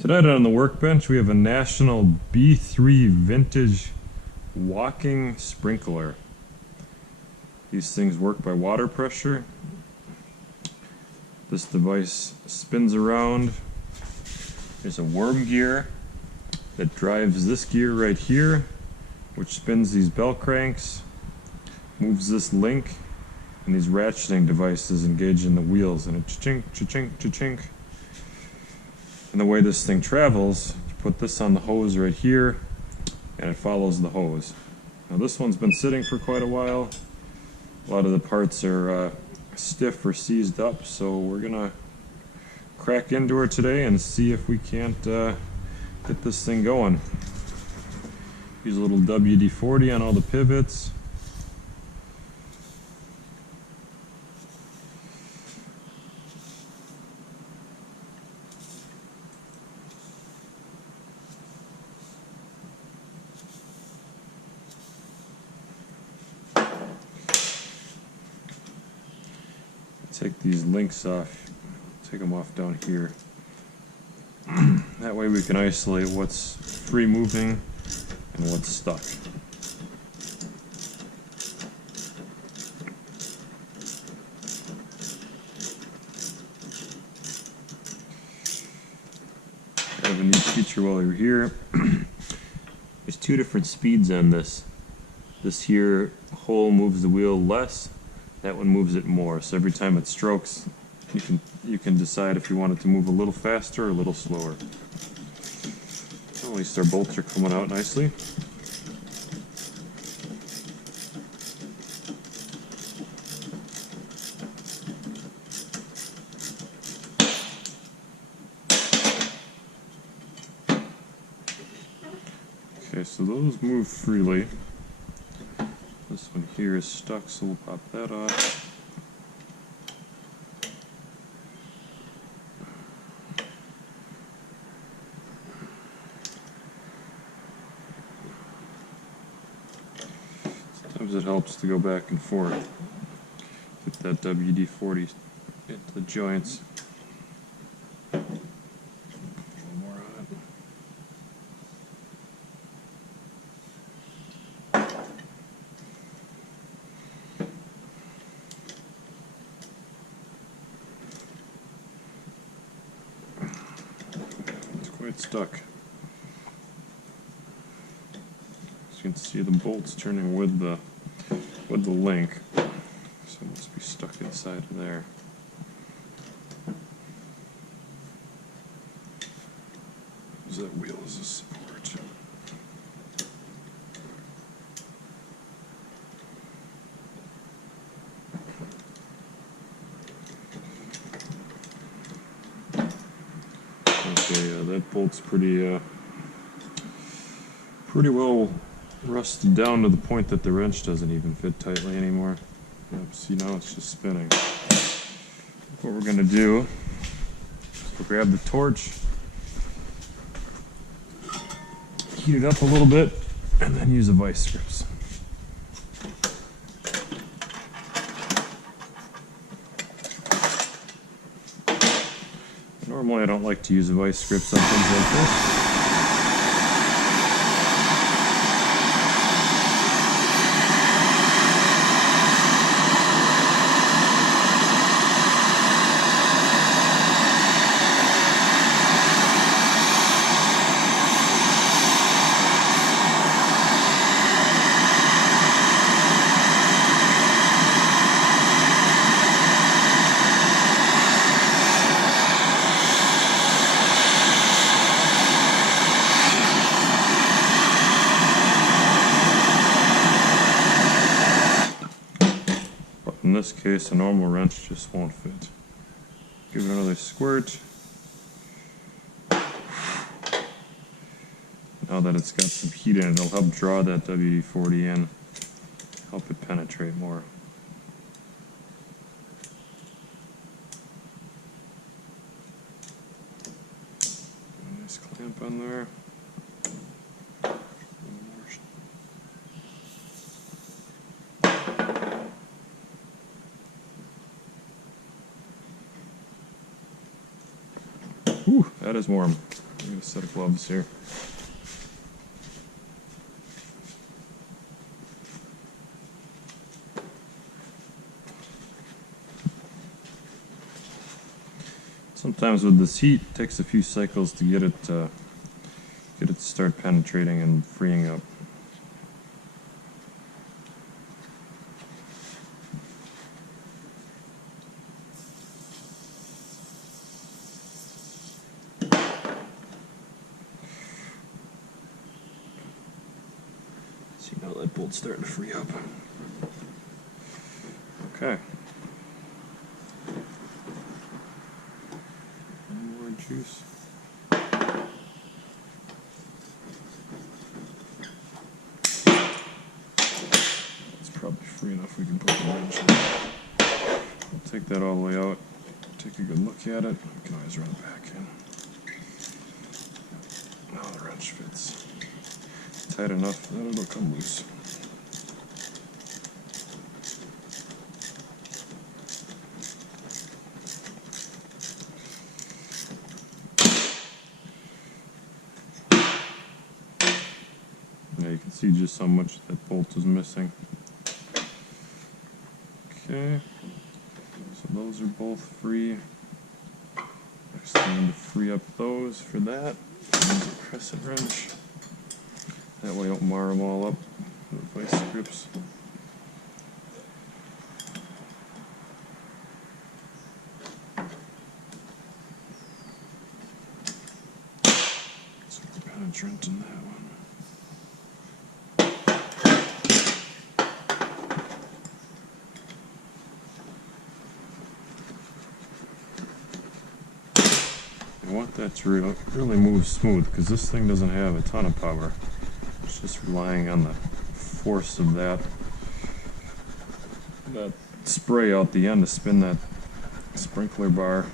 Tonight on the workbench we have a National B3 vintage walking sprinkler. These things work by water pressure. This device spins around. There's a worm gear that drives this gear right here, which spins these bell cranks, moves this link, and these ratcheting devices engage in the wheels, and it cha-chink, cha-chink, cha-chink. And the way this thing travels, you put this on the hose right here, and it follows the hose. Now this one's been sitting for quite a while. A lot of the parts are stiff or seized up, so we're gonna crack into her today and see if we can't get this thing going. Use a little WD-40 on all the pivots. Take these links off, take them off down here. That way we can isolate what's free moving and what's stuck. I have a neat feature while you're here. There's two different speeds on this. This here hole moves the wheel less. That one moves it more, so every time it strokes, you can decide if you want it to move a little faster or a little slower. Well, at least our bolts are coming out nicely. Okay, so those move freely. This one here is stuck, so we'll pop that off. Sometimes it helps to go back and forth. Get that WD-40 into the joints. A little more on it. Quite stuck. As you can see, the bolt's turning with the link, so it must be stuck inside of there. Use that wheel as a support. Okay, that bolt's pretty well rusted down to the point that the wrench doesn't even fit tightly anymore. Yep, see, now it's just spinning. What we're gonna do is we'll grab the torch, heat it up a little bit, and then use a vice grips. Normally I don't like to use vice grips on things like this. In this case, a normal wrench just won't fit. Give it another squirt. Now that it's got some heat in it, it'll help draw that WD-40 in, help it penetrate more. Nice clamp on there. Whew, that is warm. get a set of gloves here. Sometimes with this heat, it takes a few cycles to get it to start penetrating and freeing up. See, now that bolt's starting to free up. Okay. More juice. It's probably free enough we can put the wrench in. We'll take that all the way out, take a good look at it. We can always run it back in. Now the wrench fits tight enough that it'll come loose. Yeah, you can see just how much that bolt is missing. Okay, so those are both free. Next thing to free up those for that. Use a crescent wrench. That way I don't mar them all up with vice grips. So we're penetrant in that one. I want that to really move smooth because this thing doesn't have a ton of power. It's just relying on the force of that spray out the end to spin that sprinkler bar.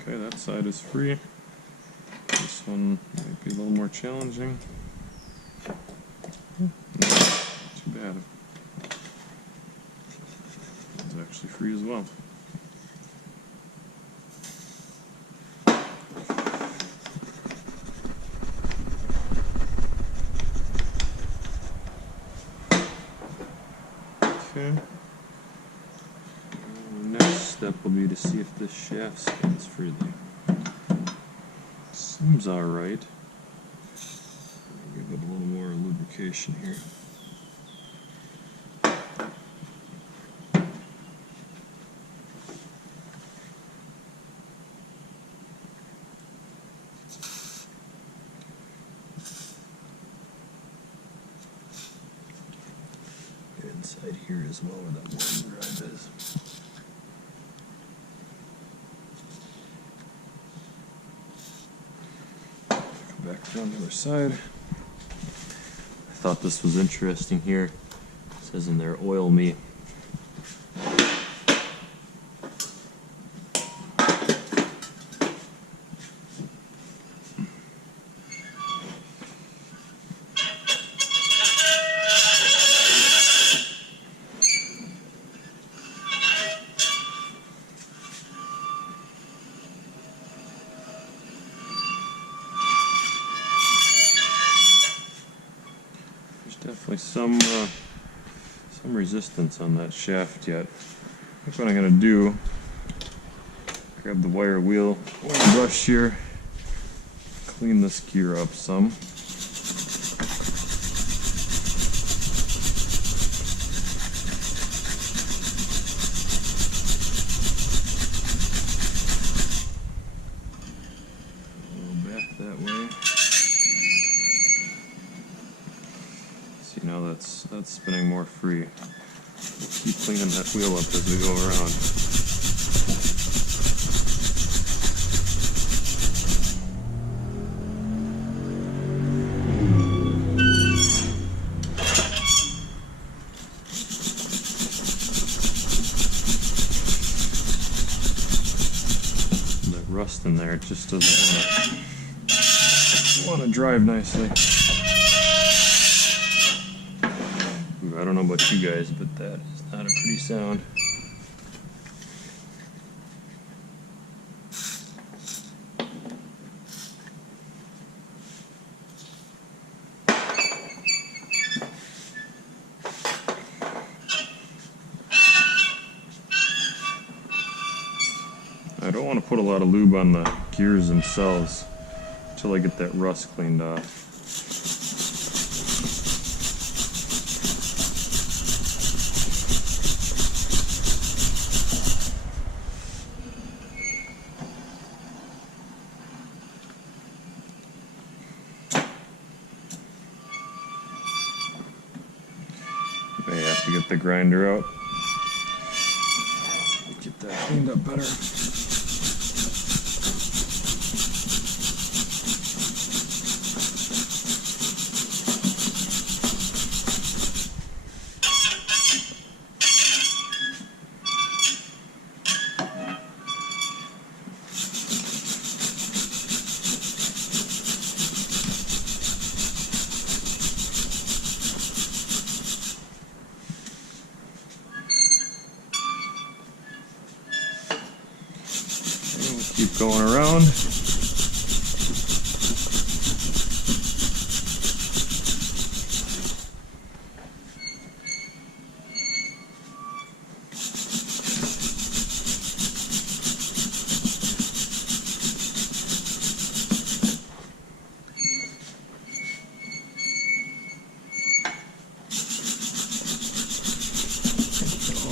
Okay, that side is free. This one might be a little more challenging. Not too bad. It's actually free as well. Okay. The next step will be to see if this shaft spins freely. Seems alright. Give it a little more lubrication here. Inside here as well where that one drive is. Come back down the other side. I thought this was interesting here. It says in there, oil me. Definitely some resistance on that shaft yet. I think what I'm going to do, grab the wire brush here, clean this gear up some. A little back that way. Now that's spinning more free. We'll keep cleaning that wheel up as we go around. That rust in there, it just doesn't want to drive nicely. I don't know about you guys, but that is not a pretty sound. want to put a lot of lube on the gears themselves until I get that rust cleaned off. May have to get the grinder out. Get that cleaned up better. Keep going around.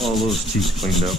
All those teeth cleaned up.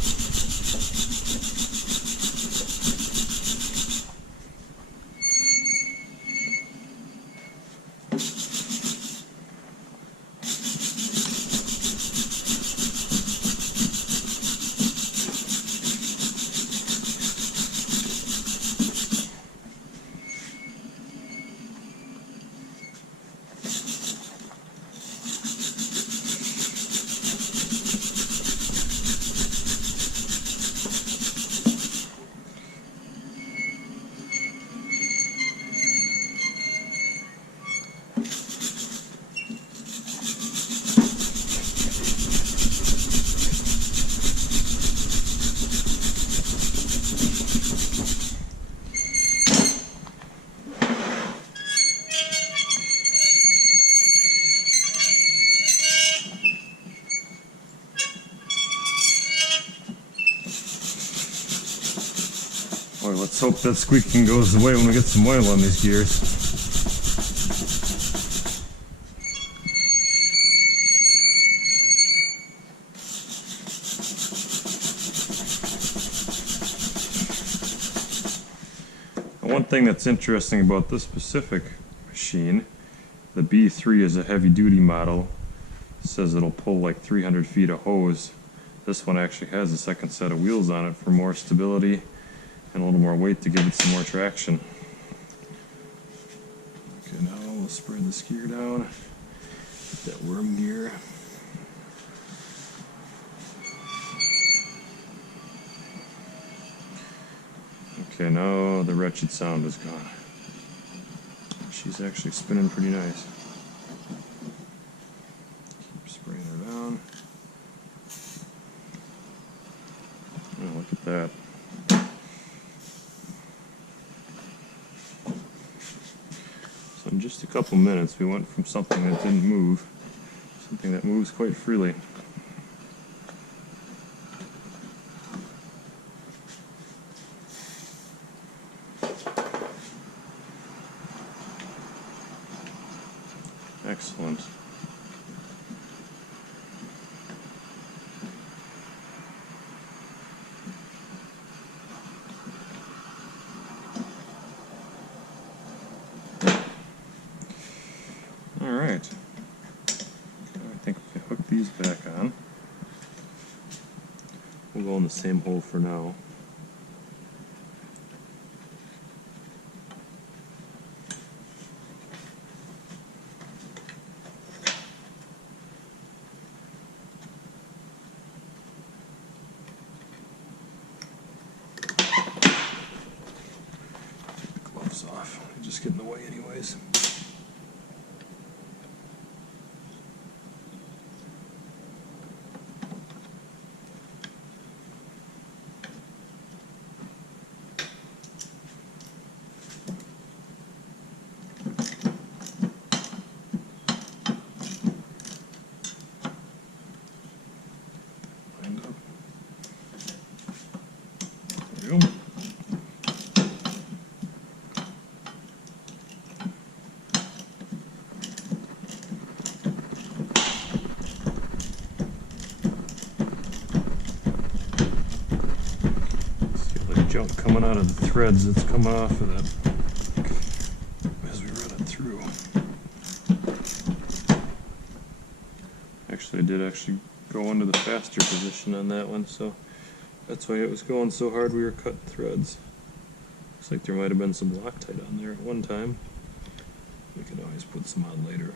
Boy, let's hope that squeaking goes away when we get some oil on these gears. One thing that's interesting about this specific machine, the B3 is a heavy duty model. It says it'll pull like 300 feet of hose. This one actually has a second set of wheels on it for more stability and a little more weight to give it some more traction. Okay, now we'll spread this gear down. Get that worm gear. Okay, now the wretched sound is gone. She's actually spinning pretty nice. Keep spraying her down. Oh, look at that. So in just a couple minutes we went from something that didn't move to something that moves quite freely. Excellent. All right. I think we can hook these back on. We'll go in the same hole for now. Off. Just get in the way anyways. Lined up. There we go. coming out of the threads that's coming off of that as we run it through. Actually, I did go into the faster position on that one, so that's why it was going so hard we were cutting threads. Looks like there might have been some Loctite on there at one time. We could always put some on later.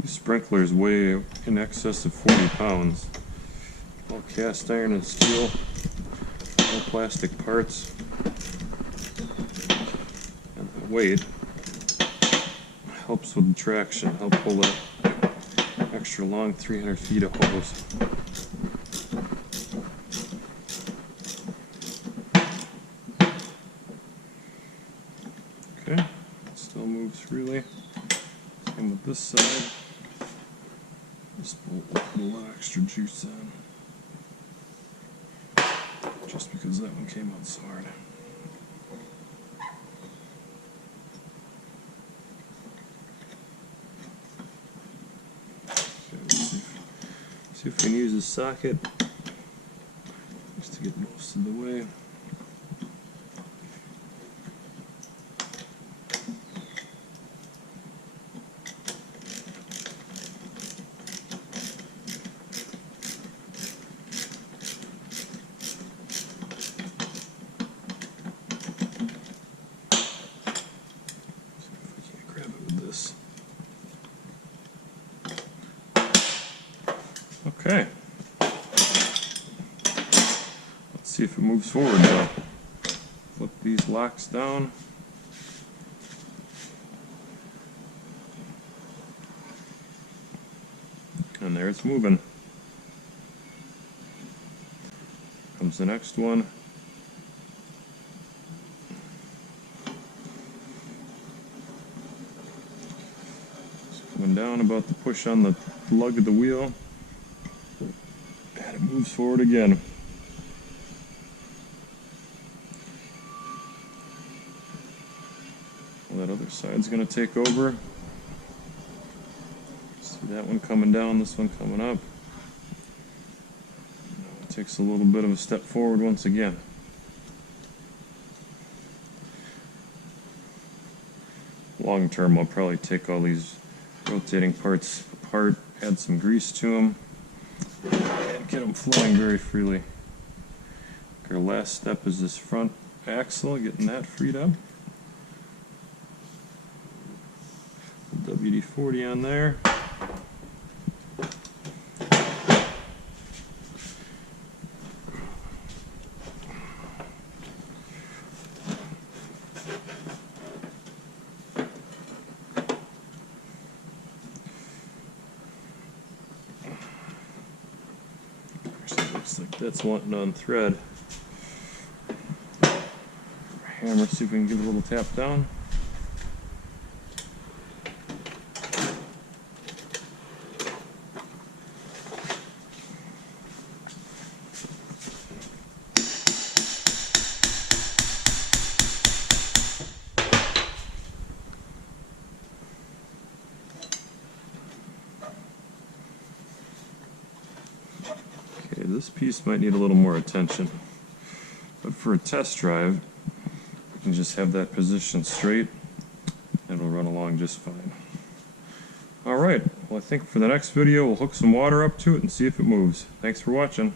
These sprinklers weigh in excess of 40 pounds. All cast iron and steel, all plastic parts. And the weight helps with the traction, help pull that extra long 300 feet of hose. Okay, it still moves freely. Same with this side. This bolt will put a lot extra juice on, just because that one came out so hard. See if we can use a socket just to get most of the way. See if we can't grab it with this. Okay. Let's see if it moves forward now. Flip these locks down. And there it's moving. Comes the next one. It's coming down about to push on the lug of the wheel. And it moves forward again. Well, that other side's going to take over. See that one coming down, this one coming up. It takes a little bit of a step forward once again. Long term, I'll probably take all these rotating parts apart, add some grease to them, and get them flowing very freely. Our last step is this front axle, getting that freed up. WD-40 on there. Actually, looks like that's wanting on thread. Hammer, see if we can give it a little tap down. Okay, this piece might need a little more attention, but for a test drive, you can just have that position straight and it'll run along just fine. Alright, well I think for the next video we'll hook some water up to it and see if it moves. Thanks for watching.